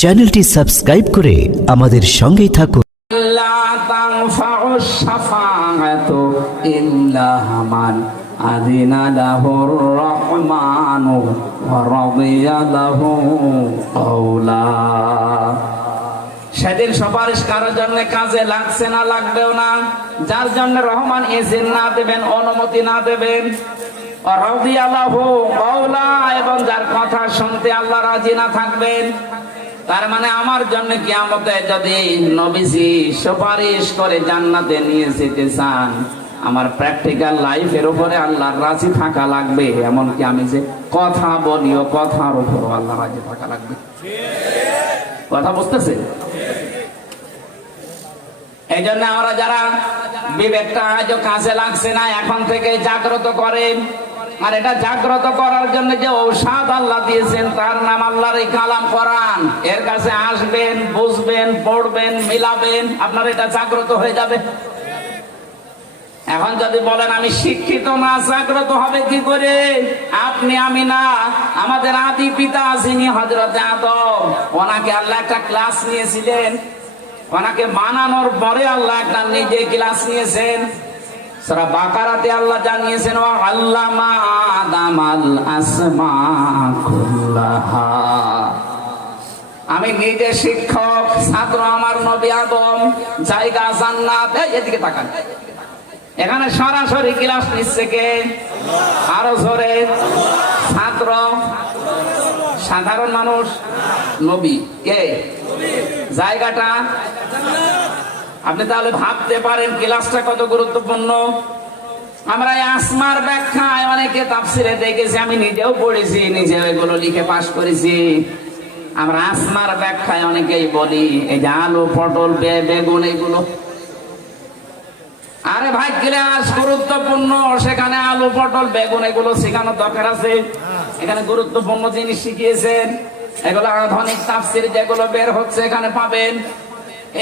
চ্যানেলটি সাবস্ক্রাইব করে আমাদের সঙ্গেই থাকুন। লা তানফাউশ শাফাআতু ইল্লা মান আযিনা লাহুর রাহমানু ওয়া রাদিয়া লাহু কাওলা। সেদিন সুপারিশ কারোর জন্য কাজে লাগছে না, লাগবেও না, যার জন্য রহমান ইজিন না দেবেন, অনুমতি না দেবেন, রাদিয়া লাহু কাওলা, এবং যার কথা শুনতে আল্লাহ রাজি না থাকবেন। তার মানে আমার জন্য কিয়ামতে যদি নবীজি সুপারিশ করে জান্নাতে নিয়ে যেতে চান, আমার প্র্যাকটিক্যাল লাইফের উপরে আল্লাহর রাজি থাকা লাগবে। এমনকি আমি যে কথা বলি ও কথার উপর আল্লাহ রাজি থাকা লাগবে। কথা বুঝতেছে? এই জন্য আমরা যারা বিবেকটা আজও কাজে লাগছে না, এখন থেকে জাগ্রত করেন। আর এটা জাগ্রত করার জন্য যে ঔষধ আল্লাহ দিয়েছেন, তার নাম আল্লাহর এই কালাম কোরআন। এর কাছে আসবেন, বুঝবেন, পড়বেন, মিলাবেন, আপনার এটা জাগ্রত হয়ে যাবে। এখন যদি বলেন আমি শিক্ষিত না, জাগ্রত হবে কি করে? আপনি, আমি না, আমাদের আদি পিতা যিনি হযরতে আদম, ওনাকে আল্লাহ একটা ক্লাস নিয়েছিলেন। ওনাকে বানানোর পরে আল্লাহ একটা নিজে ক্লাস নিয়েছেন। সূরা বাকারাতে আল্লাহ জানিয়েছেন, ওয়া আল্লামা আদামাল আসমা কুল্লাহা। আমি নিজে শিক্ষক, ছাত্র আমার নবী আদম, জায়গা জান্নাত। এদিকে তাকান, এখানে সরাসরি ক্লাস নিচ্ছে কে? আরো জোরে। ছাত্র, সাধারণ মানুষ, নবী কে? জায়গাটা আপনি তাহলে ভাবতে পারেন ক্লাসটা কত গুরুত্বপূর্ণ। আমরা আসমার ব্যাখ্যায় অনেকে তাফসিরে দেখেছি, আমি নিজেও পড়েছি, নিজে এগুলো লিখে পাশ করেছি। আমরা আসমার ব্যাখ্যায় অনেকেই বলি এই যে আলু, পটল, বেগুন, এগুলো। আরে ভাই, ক্লাস গুরুত্বপূর্ণ, সেখানে আলু, পটল, বেগুন এগুলো শেখানোর দরকার আছে। এখানে গুরুত্বপূর্ণ জিনিস শিখিয়েছেন, এগুলো আধুনিক তাফসির যেগুলো বের হচ্ছে এখানে পাবেন।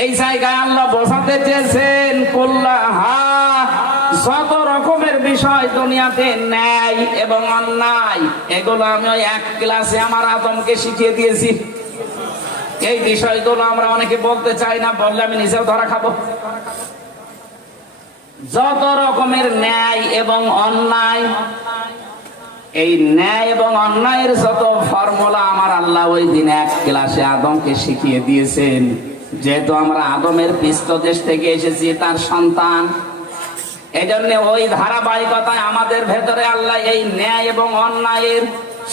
এই জায়গায় আল্লাহ বোঝাতে চেয়েছেন কুল্লাহা, যত রকমের বিষয় দুনিয়াতে ন্যায় এবং অন্যায়, এগুলো আমি ওই এক ক্লাসে আমার আদমকে শিখিয়ে দিয়েছি। এই বিষয়গুলো আমরা অনেকে বলতে চাই না, বললে আমি নিজেও ধরা খাবো। যত রকমের ন্যায় এবং অন্যায়, এই ন্যায় এবং অন্যায়ের যত ফর্মুলা আমার আল্লাহ ওই দিন এক ক্লাসে আদমকে শিখিয়ে দিয়েছেন। যেহেতু আমরা আদমের পৃষ্ঠদেশ থেকে এসেছি, তার সন্তান, এই জন্য ওই ধারাবাহিকতায় আমাদের ভেতরে আল্লাহ এই ন্যায় এবং অন্যায়ের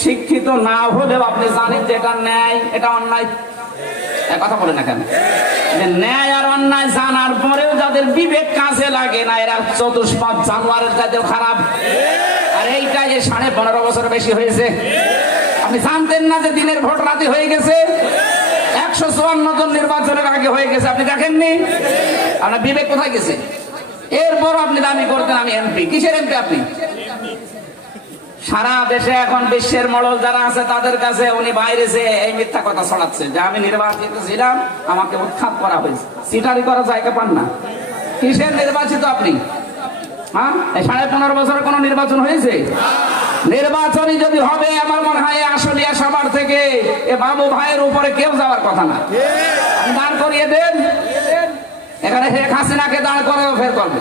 শিক্ষিত না হলেও আপনি জানেন যে এটা ন্যায়, এটা অন্যায়। কথা বলে না কেন? ন্যায় আর অন্যায় জানার পরেও যাদের বিবেক কাজে লাগে না, এরা চতুষ্পাদ জানোয়ারের চাইতেও খারাপ। আর এইটা যে 15.5 বছর বেশি হয়েছে। আপনি জানতেন না যে দিনের ভোট রাতে হয়ে গেছে? 154 জন নির্বাচনের আগে হয়ে গেছে, আপনি দেখেননি? আপনার বিবেক কোথায় গেছে? এরপর আপনি দাবি করতেন আমি এমপি। কিসের এমপি আপনি? সারা দেশে এখন বিশ্বের মডল যারা আছে তাদের কাছে উনি বাইরে যে এই মিথ্যা কথা ছড়াচ্ছে যে আমি নির্বাচিত ছিলাম, আমাকে উৎখাত করা হয়েছে। সিটারি করা জায়গা পান না। কিসের নির্বাচিত আপনি? হ্যাঁ, এই 15.5 বছরে কোন নির্বাচন হয়েছে? নির্বাচনই যদি হবে, আমার মনে হয় আসলিয়া সবার থেকে এ বাবু ভাইয়ের উপরে কেউ যাওয়ার কথা না। দাঁড় করিয়ে দেন, এখানে শেখ হাসিনাকে দাঁড় করেও ফের করবে।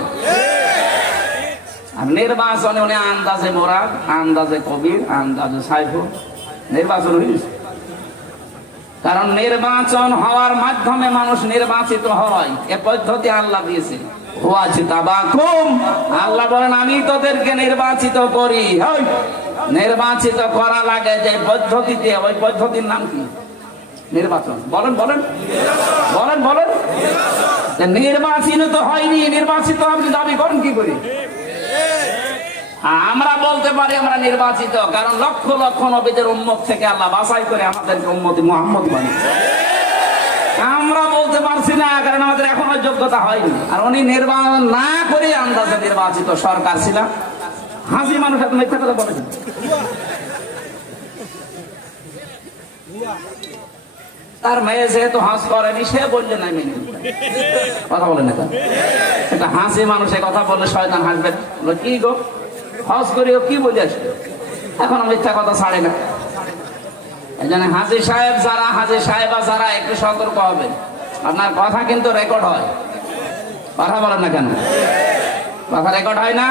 আর নির্বাচনে উনি আন্দাজে মোরাদ, আন্দাজে কবির, আন্দাজে সাইফুল নির্বাচন হয়েছে। কারণ নির্বাচন হওয়ার মাধ্যমে মানুষ নির্বাচিত হয়, এ পদ্ধতি আল্লাহ দিয়েছে। আল্লাহ বলেন আমি তোদেরকে নির্বাচিত করি। নির্বাচিত করা লাগে যে পদ্ধতিতে, ওই পদ্ধতির নাম কি? নির্বাচন। বলেন বলেন বলেন বলেন। নির্বাচিত তো হয়নি, নির্বাচিত আপনি দাবি করেন কি করে? আমরা বলতে পারি আমরা নির্বাচিত, কারণ লক্ষ লক্ষ নবীদের উম্মত থেকে আল্লাহ বাছাই করে আমাদেরকে উম্মতি মুহাম্মদ বানিয়েছে। আমরা বলতে পারছি না, কারণ আমাদের এখনো যোগ্যতা হয়নি। আর উনি নির্বাচন না করে আন্দাজে নির্বাচিত সরকার ছিলাম। হাসি মানুষ এত মিথ্যা কথা বলেছেন। তার মেয়ে যেহেতু হাস করেনি, সে বললে নাই মেনে কথা বলে না। এটা হাসি মানুষে কথা বললে শয়তান হাসবে, কি গো হজ করিও কি বুঝে আসবে? এখন মিথ্যা কথা ছাড়ে না। এই জন্য হাজী সাহেবা যারা একটু সতর্ক হবেন। আপনার কথা কিন্তু রেকর্ড হয়। কথা বলেন না কেন? কথা রেকর্ড হয় না?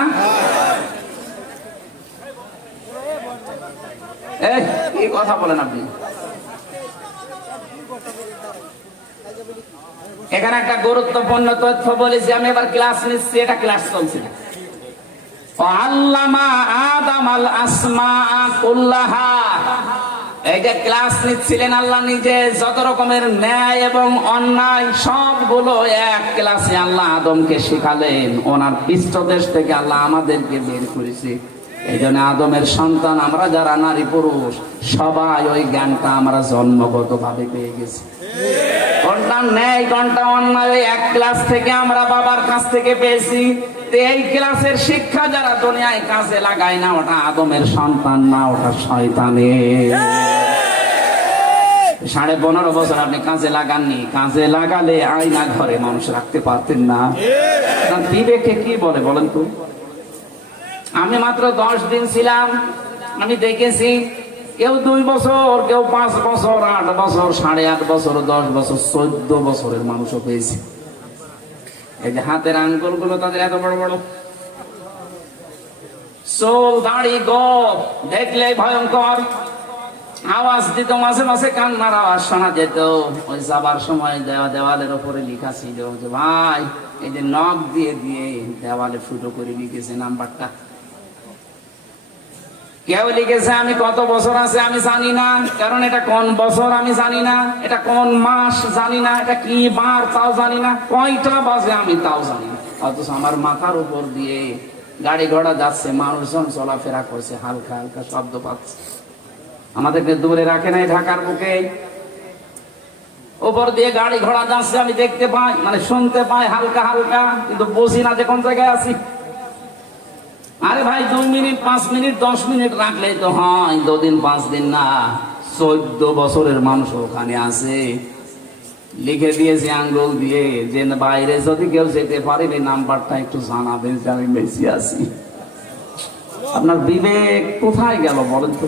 এই কি কথা বলেন আপনি? এখানে একটা গুরুত্বপূর্ণ তথ্য বলেছি আমি, এবার ক্লাস নিচ্ছি, এটা ক্লাস চলছে। আল্লামা আদম আল আসমা কুল্লাহা, এই যে ক্লাস নিচ্ছিলেন আল্লাহ নিজে, যত রকমের ন্যায় এবং অন্যায় সবগুলো এক ক্লাসে আল্লাহ আদমকে শিখালেন। ওনার পৃষ্ঠদেশ থেকে আল্লাহ আমাদেরকে বের করেছে। এই জন্য আদমের সন্তান আমরা যারা নারী পুরুষ সবাই ওই জ্ঞানটা আমরা জন্মগত ভাবে পেয়ে গেছি। কোনটা ন্যায় কোনটা অন্যায় এক ক্লাস থেকে আমরা বাবার কাছ থেকে পেয়েছি। এই ক্লাসের শিক্ষা যারা দুনিয়ায় কাজে লাগায় না, ওটা আদমের সন্তান না, ওটা শয়তানের। 15.5 বছর আপনি কাজে লাগাননি, কাজে লাগালে আয়না ঘরে মানুষ রাখতে পারতেন না। বিবেকে কি বলে বলেন তো? আমি মাত্র 10 দিন ছিলাম, আমি দেখেছি কেউ 2 বছর, কেউ 5 বছর, 8 বছর, 8.5 বছর, 10 বছর, 14 বছরের মানুষও পেয়েছে। এই যে হাতের আঙ্গুল গুলো তাদের এত বড় বড়, চুল দাড়ি গোঁফ দেখলে ভয়ঙ্কর। আওয়াজ দিত, মাঝে মাঝে কান্নার আওয়াজ শোনা যেত। ওই যাবার সময় দেওয়ালের উপরে লেখা ছিল যে ভাই এই যে নখ দিয়ে দিয়ে দেওয়ালে ফুটো করে লিখেছে নাম্বারটা। কেউ লিখেছে আমি কত বছর আছে আমি জানি না, কারণ এটা কোন বছর আমি জানি না, এটা কোন মাস জানি না, এটা কি বার তাও জানি না, কয়টা বাজে আমি তাও জানি না। অথচ আমার মাথার উপর দিয়ে গাড়ি ঘোড়া যাচ্ছে, মানুষজন চলাফেরা করছে, হালকা হালকা শব্দ পাচ্ছে। আমাদেরকে দূরে রাখে নাই ঢাকার বুকে, উপর দিয়ে গাড়ি ঘোড়া যাচ্ছে, আমি দেখতে পাই, মানে শুনতে পাই হালকা হালকা, কিন্তু বুঝি না যে কোন জায়গায় আছি। আরে ভাই 2 মিনিট 5 মিনিট 10 মিনিট রাখলেই তো হয়, 2 দিন 5 দিন না, 14 বছরের মানুষ ওখানে আছে। লিখে দিয়েছে আঙ্গুল দিয়ে যে বাইরে যদি কেউ যেতে পারে এই নাম্বারটা একটু জানাবেন যে আমি বেশি আছি। আপনার বিবেক কোথায় গেল বলেন তো?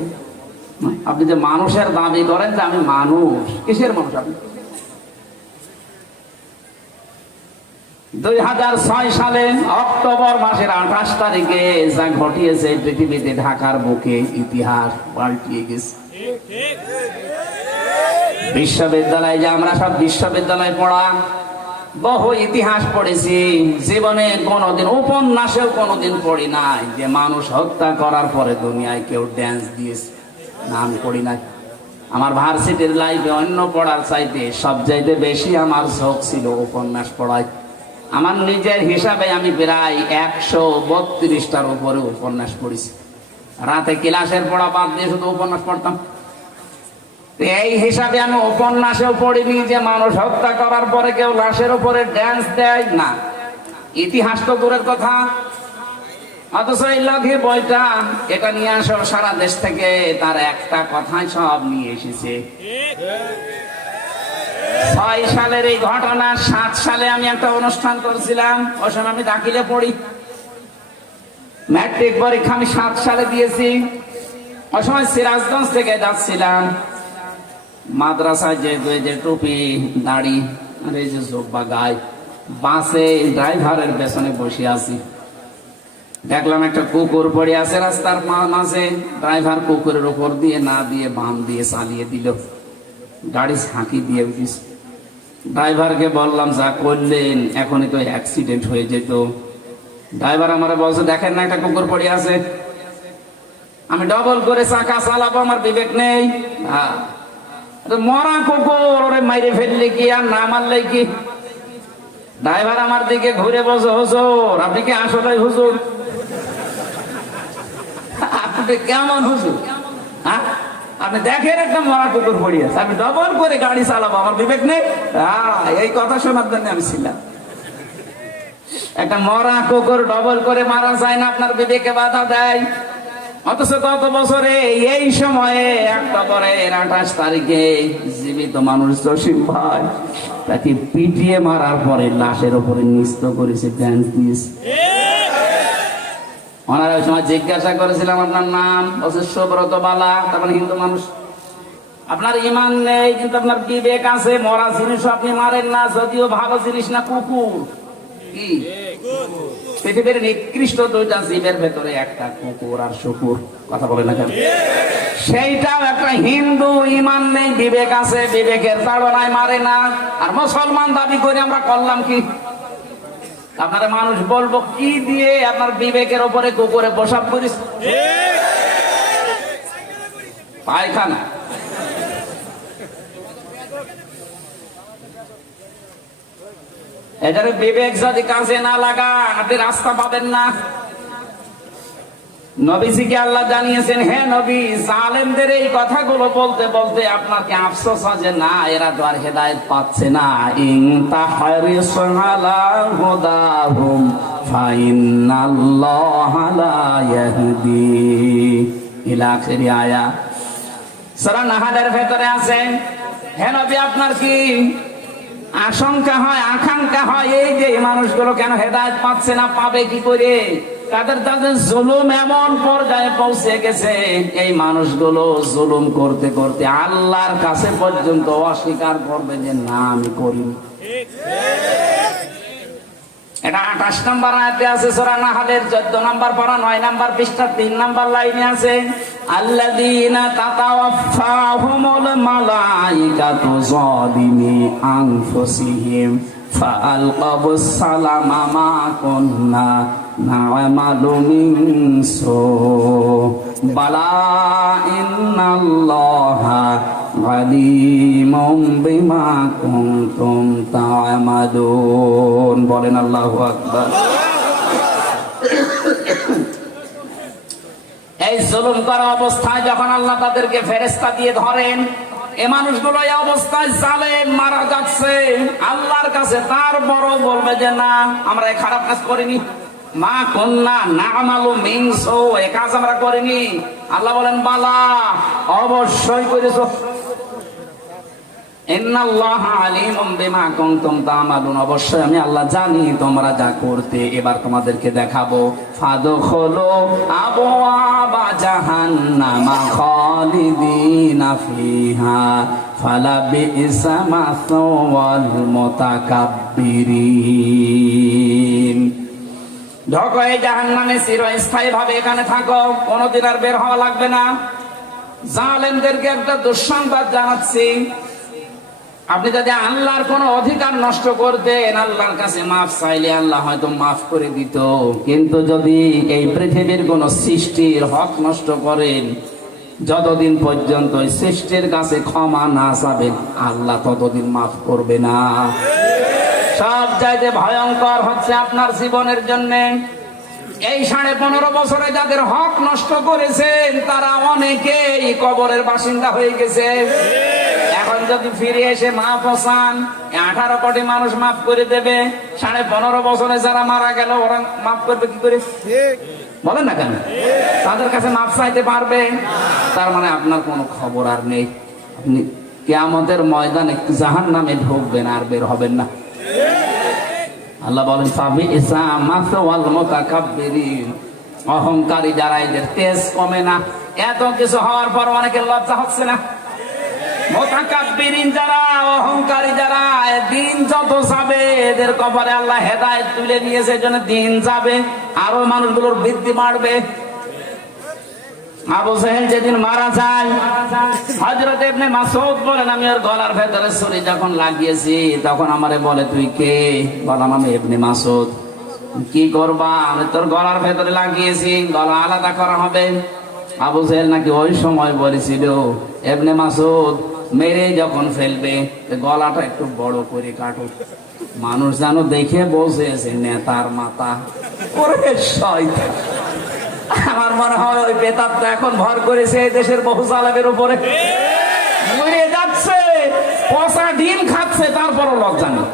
আপনি যে মানুষের দাবি করেন যে আমি মানুষ, কিসের মানুষ আপনি? 2006 সালে অক্টোবর মাসের 28 তারিখে যা ঘটিয়েছে পৃথিবীতে, ঢাকার বুকে ইতিহাস পাল্টিয়ে গেছে। বিশ্ববিদ্যালয়ে যে আমরা সব বিশ্ববিদ্যালয়ে পড়া বহু ইতিহাস পড়েছি, জীবনে কোনোদিন উপন্যাসেও কোনোদিন পড়ি নাই যে মানুষ হত্যা করার পরে দুনিয়ায় কেউ ড্যান্স দিয়েছে, নাম পড়ি নাই। আমার ভার্সিটির লাইফে অন্য পড়ার চাইতে সবচাইতে বেশি আমার ঝোঁক ছিল উপন্যাস পড়ায়। আমার নিজের হিসাবে আমি প্রায় 132টার উপরে উপন্যাস পড়েছি। রাতে ক্লাসের পড়া বাদ দিয়ে শুধু উপন্যাস পড়তাম। এই হিসাবে আমি উপন্যাসেও পড়িনি যে মানুষ হত্যা করার পরে কেউ লাশের উপরে ড্যান্স দেয় না। ইতিহাস তো দূরের কথা। অথচ এই লঘি বইটা এটা নিয়ে আসো সারা দেশ থেকে, তার একটা কথাই সব নিয়ে এসেছে। 6 সালের এই ঘটনা, 7 সালে আমি একটা অনুষ্ঠান করেছিলাম, ওই সময় আমি দাখিলে পড়ি। ম্যাট্রিক পরীক্ষা আমি 7 সালে দিয়েছি। ওই সময় সিরাজগঞ্জ থেকে যাচ্ছিলাম মাদ্রাসায়, যে টুপি দাড়ি আর এই যে জোব্বা গায়ে, বাসে ড্রাইভারের পেছনে বসে আছি। দেখলাম একটা কুকুর পড়ে আছে রাস্তার মাঝে। ড্রাইভার কুকুরের উপর দিয়ে না দিয়ে বাম দিয়ে চালিয়ে দিল, গাড়ি ঝাঁকি দিয়ে দিস। ড্রাইভারকে বললাম যা করলেন এখনই তো অ্যাক্সিডেন্ট হয়ে যেত। ড্রাইভার আমার বলছে দেখেন না একটা কুকুর পড়ে আছে, আমি ডবল করে চাকা চালাবো, আমার বিবেক নেই। মরা কুকুর, ওরে মাইরে ফেললে কি আর না মারলে কি? ড্রাইভার আমার দিকে ঘুরে বলছে হুজুর আপনি কি আসলে হুজুর? আপনি কেমন হুজুর? হ্যাঁ আপনি দেখেন একটা মরা কুকুর পড়ে আছে, আমি ডবল করে গাড়ি চালাবো, আমার বিবেক নেই? এই কথা শোনার জন্য আমি ছিলাম। একটা মরা কুকুর ডবল করে মারা যায় না, আপনার বিবেকে বাধা দেয়। অথচ গত বছরে এই সময়ে অক্টোবরের 28 তারিখে জীবিত মানুষ জসিম ভাই, তাকে পিটিয়ে মারার পরে লাশের উপরে নৃত্য করেছে, ড্যান্স দিয়েছে। ওনারা ওই সময় জিজ্ঞাসা করেছিলাম আপনার নাম, বলছে সুব্রত বালা, তারপরে হিন্দু মানুষ। আপনার ইমান নেই কিন্তু আপনার বিবেক আছে, মরা জিনিস আপনি মারেন না, যদিও ভালো জিনিস না, কুকুর। কি পৃথিবীর নিকৃষ্ট দুইটা জীবের ভেতরে একটা কুকুর আর শুকুর, কথা বলে না কেন? সেইটাও একটা হিন্দু, ইমান নেই, বিবেক আছে, বিবেকের তাড়নায় মারে না। আর মুসলমান দাবি করে আমরা করলাম কি? আপনারা মানুষ বলবো কি দিয়ে? আপনার বিবেকের উপরে কুকুরে প্রসাব করিস, পায়খানা। এটার বিবেক যদি কাজে না লাগান আপনি রাস্তা পাবেন না। নবীজিকে আল্লাহ জানিয়েছেন, হে নবী, জালেমদের এই কথাগুলো বলতে বলতে আপনার কি আফসোস হয় যে না, এরা তো আর হেদায়েত পাচ্ছে না? ইন তাহরিস আলা হুদাহুম ফাইন্নাল্লাহা লা ইয়াহদি ইলা আখিরি আয়াত। সূরা নাহলের ভেতরে আছে, হে নবী, আপনার কি আশঙ্কা হয়, আকাঙ্ক্ষা হয় এই যে মানুষগুলো কেন হেদায়েত পাচ্ছে না? পাবে কি করে? তাদের জুলুম এমন পর্যায়ে পৌঁছে গেছে, এই মানুষগুলো জুলুম করতে করতে আল্লাহর কাছে পর্যন্ত অস্বীকার করবে যে না, আমি করিনি। এটা 28 নম্বর আয়াতে আছে সূরা নাহলের 14 নম্বর পারা 9 নম্বর পৃষ্ঠা 3 নম্বর লাইনে আছে, আল্লাযীনা তাতাওয়াফাহুমুল মালাইকাতু যালিমি আনফুসিহিম ফাআলকাবুস সালামা মা কুন্না না'মালু মিন সু বালা ইন্নাল্লাহা আলিমুম বিমা কুনতুম তা'মালুন। বলেন আল্লাহু আকবার। এই জুলুম করা অবস্থায় যখন আল্লাহ তাদেরকে ফেরেশতা দিয়ে ধরেন, এই মানুষগুলো এই অবস্থায় জালেম মারা যাচ্ছে আল্লাহর কাছে, তারপরও বলবে যে না, আমরা এই খারাপ কাজ করিনি, মা কন্যা না'মালু মিন সু, এই কাজ আমরা করিনি। আল্লাহ বলেন, বালা, অবশ্যই করেছো। ইন্নাল্লাহা আলিমুম বিমা কুনতুম তা'মালুন, অবশ্যই আমি আল্লাহ জানি তোমরা যা করতে। এবার তোমাদেরকে দেখাবো, ফাদখুলু আবওয়াবা জাহান্নামা খালিদিনা ফিহা ফালাবিসা মাসওয়াল মুতাকাব্বিরিন। ঢোকো এই জাহান্নামে, চিরস্থায়ী ভাবে এখানে থাকো, কোনোদিন আর বের হওয়া লাগবে না। জালেমদেরকে একটা দুঃসংবাদ জানাচ্ছি, আপনি যদি আল্লাহর কোন অধিকার নষ্ট করতেন, আল্লাহর কাছে মাফ চাইলে আল্লাহ হয়তো মাফ করে দিত, কিন্তু যদি এই পৃথিবীর কোন সৃষ্টির হক নষ্ট করেন, যতদিন পর্যন্ত সৃষ্টির কাছে ক্ষমা না চাবেন, আল্লাহ ততদিন মাফ করবে না। সব চাইতে ভয়ঙ্কর হচ্ছে আপনার জীবনের জন্য এই 15.5 বছরে যাদের হক নষ্ট করেছেন, তারা অনেকেই কবরের বাসিন্দা হয়ে গেছে। এখন যদি ফিরে এসে মাফ চান, 18 কোটি মানুষ মাফ করে দেবে। 15.5 বছরে যারা মারা গেল, ওরা মাফ করবে কি করে? বলেন না কেন? তাদের কাছে মাফ চাইতে পারবে? তার মানে আপনার কোনো খবর আর নেই। আপনি কিয়ামতের ময়দানে জাহান্নামে ঢুকবেন, আর বের হবেন না। আল্লাহ বলেন, ফাবিসা মাসওয়াল মুতাকাব্বিরিন, অহংকারী যারা, এদের তেজ কমে না। এত কিছু হওয়ার পর অনেকের লজ্জা হচ্ছে না? মুতাকাব্বিরিন যারা, অহংকারী যারা, দিন যত যাবে এদের কপালে আল্লাহ হেদায়েত তুলে নিয়েছে, জন্য দিন যাবে আরো মানুষগুলোর বৃদ্ধি বাড়বে। আবু জাহেল যেদিন মারা যায়, হযরত ইবনে মাসউদ বলেন, আমি ওর গলার ভেতরে ছুরি যখন লাগিয়েছি, তখন আমারে বলে, তুই কে? বললাম, আমি ইবনে মাসউদ। কি করবা? আমি তোর গলার ভেতরে লাগিয়েছি, গলা আলাদা করা হবে। আবু জাহেল নাকি ওই সময় বলেছিল, ইবনে মাসউদ মেরে যখন ফেলবে, গলাটা একটু বড় করে কাটো, মানুষ যেন দেখে বসেছে নেতার মাথা। ওরে শয়তান! আমার মনে হয় ওই বেতারটা এখন ভর করেছে এই দেশের বহু জালেমের উপরে। মরে যাচ্ছে, পচা ডিম খাচ্ছে, তারপরও লজ্জা নেই।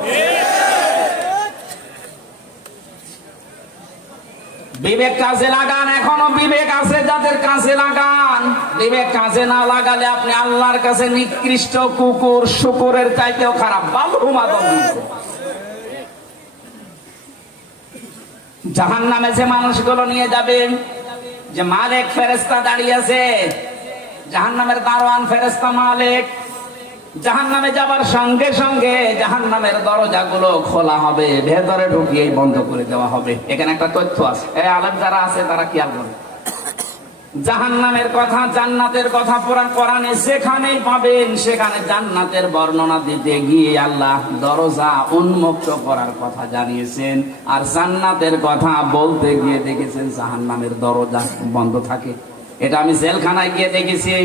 বিবেক কাজে লাগান, এখনো বিবেক আছে যাদের কাজে লাগান। বিবেক কাজে না লাগালে আপনি আল্লাহর কাছে নিকৃষ্ট, কুকুর শুকুরের চাইতেও খারাপ, বালহুমা দিয়েছে। জাহান্নামে যে মানুষগুলো নিয়ে যাবে, যে মালিক ফেরেশতা দাঁড়িয়ে আছে, জাহান্নামের দারোয়ান, ফেরেশতা, মালিক। জাহান্নামে যাবার সঙ্গে সঙ্গে জাহান্নামের দরজাগুলো খোলা হবে, ভেতরে ঢুকিয়েই বন্ধ করে দেওয়া হবে। এখানে একটা তথ্য আছে, এই আলেম যারা আছে তারা খেয়াল করে। জাহান্নামের কথা, জান্নাতের কথা পুরাণ কোরআনে যেখানেই পাবেন, সেখানে জান্নাতের বর্ণনা দিতে গিয়ে আল্লাহ দরজা উন্মুক্ত করার কথা জানিয়েছেন, আর জান্নাতের কথা বলতে গিয়ে দেখেছেন জাহান্নামের দরজা বন্ধ থাকে। এটা আমি জেলখানায় গিয়ে দেখেছি।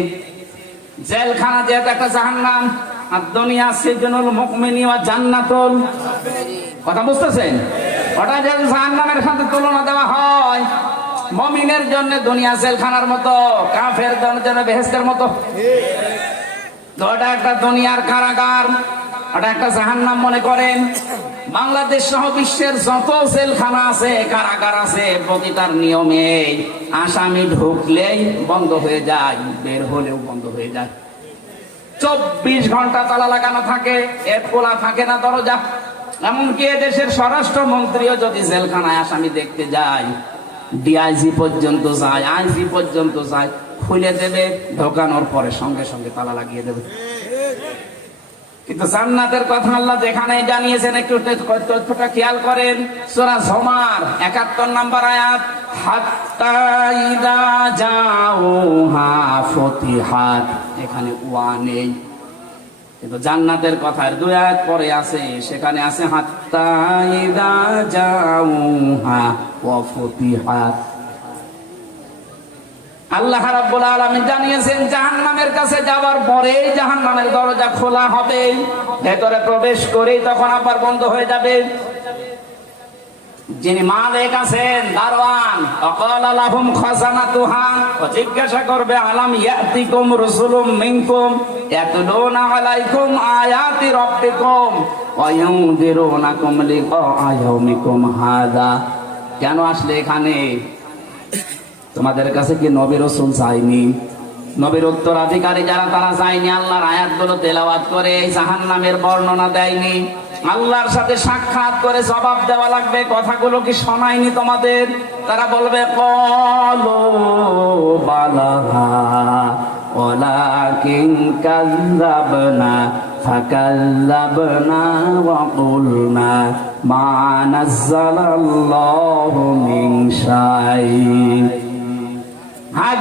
জেলখানা যেহেতু একটা জাহান্নাম, আর দুনিয়া সিজনুল মুমিনি ওয়া জান্নাতুল, কথা বুঝতেছেন? ওটা যে জাহান্নামের সাথে তুলনা দেওয়া হয়, মুমিনের জন্য দুনিয়া জেলখানার মতো, কাফেরদের জন্য বেহেশতের মতো। ওটা একটা দুনিয়ার কারাগার, ওটা একটা জাহান্নাম মনে করেন। বাংলাদেশ সহ বিশ্বের যত জেলখানা আছে, কারাগার আছে, প্রতিটার নিয়মে আসামি ঢুকলেই বন্ধ হয়ে যায়, বের হলেও বন্ধ হয়ে যায়। 24 ঘন্টা তালা লাগানো থাকে, এর খোলা থাকে না দরজা। এমনকি দেশের স্বরাষ্ট্রমন্ত্রীও যদি জেলখানায় আসামি দেখতে যায়, ডিআইজি পর্যন্ত যায়, আইজি পর্যন্ত যায়, খুলে দেবে, ঢোকানোর পরে সঙ্গে সঙ্গে তালা লাগিয়ে দেবে। কিন্তু জান্নাতের কথা আল্লাহ যেখানে জানিয়েছেন, একটু তথ্যটা খেয়াল করেন। সূরা জুমার 71 নম্বর আয়াত, হাত্তা ইযা জাউহা ফুতিহাত, এখানে ওয়া নেই, কিন্তু জান্নাতের কথার 2 আয়াত পরে আছে, সেখানে আছে হাত্তা ইযা জাউহা ওয়া ফুতিহাত। আল্লাহ রাব্বুল আলামিন জানিয়েছেন জাহান্নামের কাছে যাওয়ার পরেই জাহান্নামের দরজা খোলা হবে, ভেতরে প্রবেশ করেই তখন আবার বন্ধ হয়ে যাবে। যিনি মালিক আছেন, দারওয়ান, অকাল লাহুম খাজানাতুহা, জিজ্ঞাসা করবে আলাম ইয়াতিকুম রাসূলুম মিনকুম ইয়াতলুনা আলাইকুম আয়াতি রাব্বিকুম ওয়া ইউনযিরুনাকুম লিকা ইয়াউমিকুম হাযা। কেন আসলে এখানে? তোমাদের কাছে কি নবী রাসূল যায়নি? নবীর উত্তরাধিকারী যারা, তারা যায়নি? আল্লাহর আয়াতগুলো তেলাওয়াত করে জাহান্নামের বর্ণনা দেয়নি? আল্লাহর সাথে সাক্ষাৎ করে জবাব দেওয়া লাগবে, কথাগুলো কি শোনায়নি তোমাদের? তারা বলবে ক্বালু বালা ওয়ালাকিন কাযযাবনা ফাকাযযাবনা ওয়া কুলনা মা নাযালাল্লাহু মিন শাই।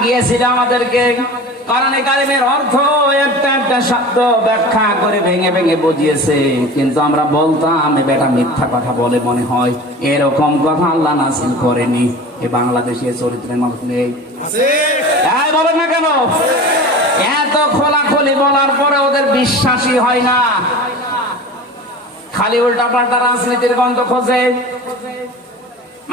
গিয়েছিল আমাদেরকে কোরআনে কারিমের অর্থ একটা একটা শব্দ ব্যাখ্যা করে ভেঙে ভেঙে বুঝিয়েছে, কিন্তু আমরা বলতাম এ বেটা মিথ্যা কথা বলে মনে হয়। এরকম কথা আল্লাহ নাযিল করেনি। এ বাংলাদেশে চরিত্রের মানুষ নেই, বলেন না কেন? এত খোলাখুলি বলার পরে ওদের বিশ্বাসই হয় না, খালি উল্টাপাল্টা রাজনীতির গন্ধ খোঁজে।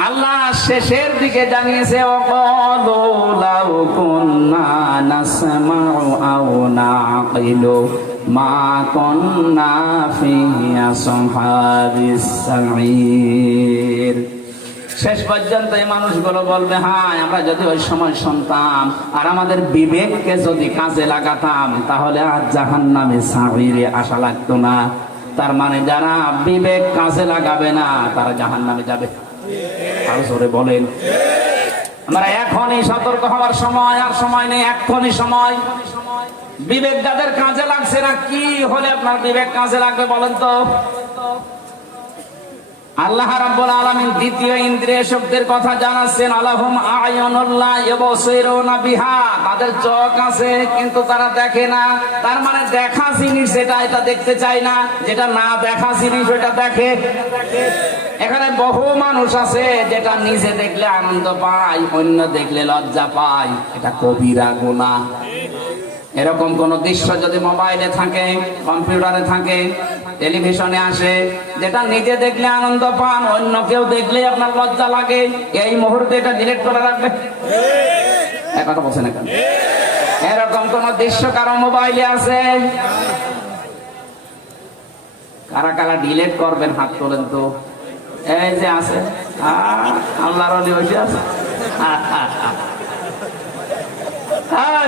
আল্লাহ শেষের দিকে জানিয়েছে ওয়াকালু লাউ কুন্না নাসমাউ আও নাকিলু মা কুন্না ফি আসহাবিস সাঈর। শেষ পর্যন্ত এই মানুষগুলো বলবে, হ্যাঁ আমরা যদি ওই সময় শুনতাম আর আমাদের বিবেককে যদি কাজে লাগাতাম, তাহলে আর জাহান্নামে সাঈরে আসা লাগতো না। তার মানে যারা বিবেক কাজে লাগাবে না, তারা জাহান্নামে যাবে। আরো জোরে বলেন। আমরা এখনই সতর্ক হওয়ার সময়, আর সময় নেই, এখনই সময়। বিবেক যাদের কাজে লাগছে না, কি হলে আপনার বিবেক কাজে লাগবে বলেন তো? আল্লাহ রাব্বুল আলামিন দ্বিতীয় ইন্দ্রিয় শক্তির কথা জানাচ্ছেন, আলাহুম আয়ুনুল্লাহ ইয়াবসিরুনা বিহা, তাদের চোখ আছে কিন্তু তারা দেখে না। তার মানে দেখা জিনিস যেটা, এটা দেখতে চায় না, যেটা না দেখা জিনিস ওটা দেখে। এখানে বহু মানুষ আছে যেটা নিজে দেখলে আনন্দ পায়, অন্য দেখলে লজ্জা পায়, এটা কবিরা গুনাহ। এরকম কোন দৃশ্য যদি মোবাইলে থাকে, কম্পিউটারে থাকে, টেলিভিশনে আসে, যেটা নিজে দেখলে আনন্দ পান, অন্য কেউ দেখলে আপনার লজ্জা লাগে, এই মুহূর্তে এটা ডিলিট করে রাখবে। কথা বলছেন না কেন? এরকম কোন দৃশ্য কারো মোবাইলে আছে? কারা কারা ডিলিট করবেন হাত তোলেন তো। এই যে আছে, আল্লাহর ওলি বসে আছে।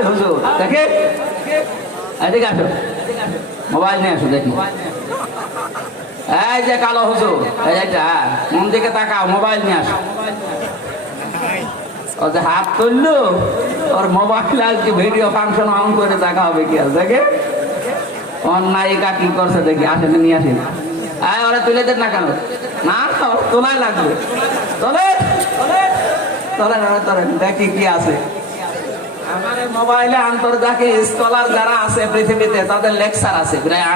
হুজুর দেখে, এদিকে আসো, মোবাইল নিয়ে আসো দেখি। এই যে কালো হুজুর, এইটা মন দিকে তাকাও, মোবাইল নিয়ে আসো। ও যে হাত তুললো, ওর মোবাইল আজকে ভিডিও ফাংশন অন করে দেখা হবে কি আছে দেখে অন্যায়িকা কি করছে দেখি, আসেন নিয়ে আসেন। আয় ওরা তুলে দেন না কেন? না তোলাই লাগবে, তোলেন তোলেন দেখি কি আছে। আমার মোবাইলে আন্তর্জাতিক স্কলার যারা আছে পৃথিবীতে তাদের লেকচার আছে প্রায়